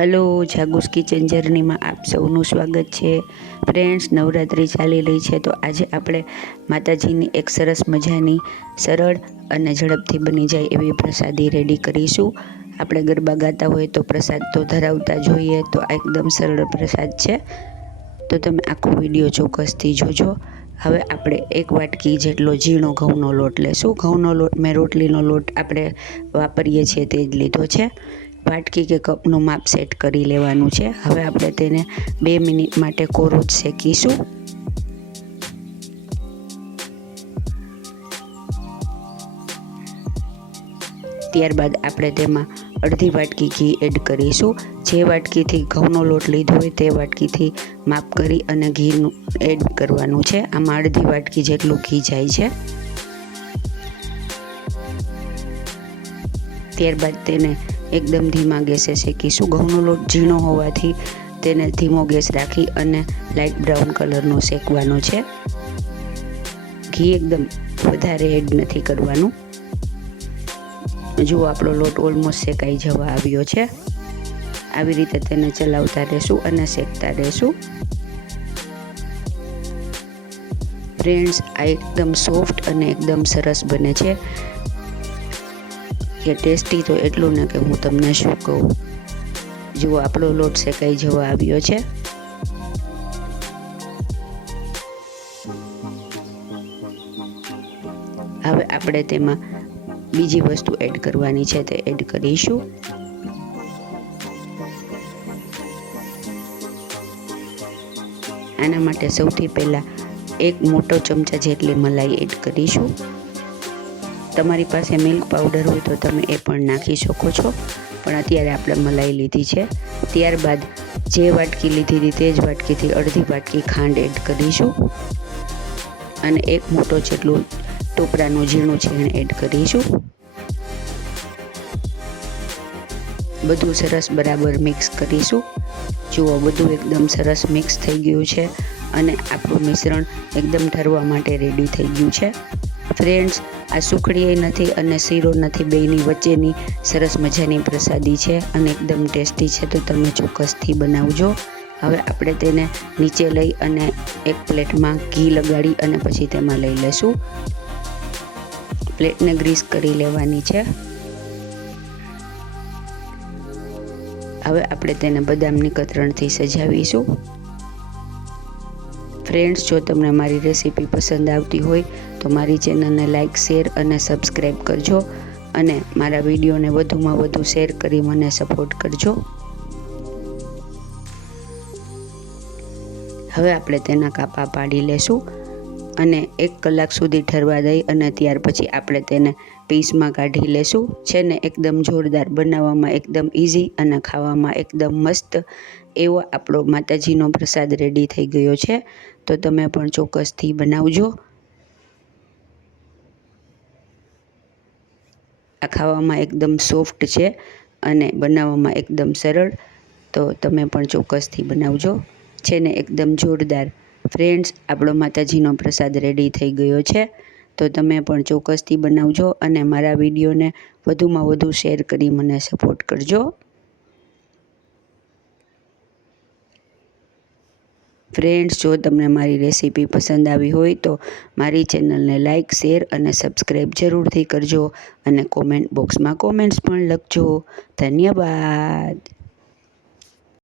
Hello જાગુસ kitchen જર્નીમાં આપ સૌનું સ્વાગત છે. ફ્રેન્ડ્સ નવરાત્રિ ચાલી રહી છે, તો આજે આપણે માતાજીની એક સરસ મજાની, સરળ અને ઝડપથી બની જાય એવી પ્રસાદી રેડી કરીશું. આપણે ગરબા ગાતા હોય તો પ્રસાદ તો ધરાવતા જોઈએ તો આ એકદમ સરળ પ્રસાદ છે. તો તમે આખો વીડિયો ચોક્કસથી જોજો. હવે આપણે એક વાટકી જેટલો ઝીણો ઘઉંનો લોટ લેશું ઘઉંનો લોટ, મેં રોટલીનો લોટ આપણે વાપરીએ છીએ તે જ લીધો છે. વાટકી કે કપનું માપ સેટ કરી લેવાનું છે. હવે આપણે તેને બે મિનિટ માટે કોરો જ શેકીશું. ત્યારબાદ આપણે તેમાં અડધી વાટકી ઘી એડ કરીશું. જે વાટકીથી ઘઉંનો લોટ લીધો હોય તે વાટકીથી માપ કરી અને ઘીનું એડ કરવાનું છે. આમાં અડધી વાટકી જેટલું ઘી જાય છે. ત્યારબાદ તેને એકદમ ધીમા ગેસે શેકીશું ઘઉંનો લોટ ઝીણો હોવાથી તેને ધીમો ગેસ રાખી અને લાઇટ બ્રાઉન કલરનો શેકવાનો છે. ઘી એકદમ વધારે એડ નથી કરવાનું. જુઓ આપણો લોટ ઓલમોસ્ટ શેકાઈ જવા આવ્યો છે, આવી રીતે તેને ચલાવતા રહેશું અને શેકતા રહેશું. ફ્રેન્ડ્સ આ એકદમ સોફ્ટ અને એકદમ સરસ બને છે. કે ટેસ્ટી તો એટલું ને કે હું તમને શું કહું. જુઓ, આપણો લોટ શેકાઈ જવા આવ્યો છે. હવે આપણે તેમાં બીજી વસ્તુ એડ કરવાની છે તે એડ કરીશું. આના માટે સૌથી પહેલાં એક મોટો ચમચા જેટલી મલાઈ એડ કરીશું. તમારી પાસે મિલ્ક પાવડર હોય તો તમે એ પણ નાખી શકો છો. પણ અત્યારે આપણે મલાઈ લીધી છે. ત્યારબાદ જે વાટકી લીધી હતી તે જ વાટકીથી અડધી વાટકી ખાંડ એડ કરીશું. અને એક મોટો જેટલું ટોપરાનું ઝીણું છીણ એડ કરીશું. બધું સરસ બરાબર મિક્સ કરીશું. જુઓ, બધું એકદમ સરસ મિક્સ થઈ ગયું છે અને આપણું મિશ્રણ એકદમ ઠરવા માટે રેડી થઈ ગયું છે. ફ્રેન્ડ્સ આ સુખડીએ નથી અને શીરો નથી બેયની વચ્ચેની સરસ મજાની પ્રસાદી છે અને એકદમ ટેસ્ટી છે, તો તમે ચોક્કસથી બનાવજો. હવે આપણે તેને નીચે લઈ અને એક પ્લેટમાં ઘી લગાડી અને પછી તેમાં લઈ લેશું પ્લેટને ગ્રીસ કરી લેવાની છે. હવે આપણે તેને બદામની કતરણથી સજાવીશું. ફ્રેન્ડ્સ, જો તમને મારી રેસીપી પસંદ આવતી હોય તો મારી ચેનલને લાઇક શેર અને સબસ્ક્રાઈબ કરજો અને મારા વિડીયોને વધુમાં વધુ શેર કરી મને સપોર્ટ કરજો. હવે આપણે તેના કાપા પાડી લેશું અને એક કલાક સુધી ઠરવા દઈ અને ત્યાર પછી આપણે તેને પીસમાં કાઢી લેશું. છે ને, એકદમ જોરદાર, બનાવવામાં એકદમ ઇઝી અને ખાવામાં એકદમ મસ્ત એવો આપણો માતાજીનો પ્રસાદ રેડી થઈ ગયો છે. તો તમે પણ ચોક્કસથી બનાવજો. આ ખાવામાં એકદમ સોફ્ટ છે અને બનાવવામાં એકદમ સરળ. તો તમે પણ ચોક્કસથી બનાવજો. છે ને, એકદમ જોરદાર. ફ્રેન્ડ્સ, આપણો માતાજીનો પ્રસાદ રેડી થઈ ગયો છે. તો તમે પણ ચોક્કસથી બનાવજો અને મારા વિડીયોને વધુમાં વધુ શેર કરી મને સપોર્ટ કરજો. ફ્રેન્ડ્સ જો તમને મારી રેસીપી પસંદ આવી હોય તો મારી ચેનલને લાઇક શેર અને સબસ્ક્રાઈબ જરૂરથી કરજો અને કોમેન્ટ બોક્સમાં કોમેન્ટ્સ પણ લખજો. ધન્યવાદ.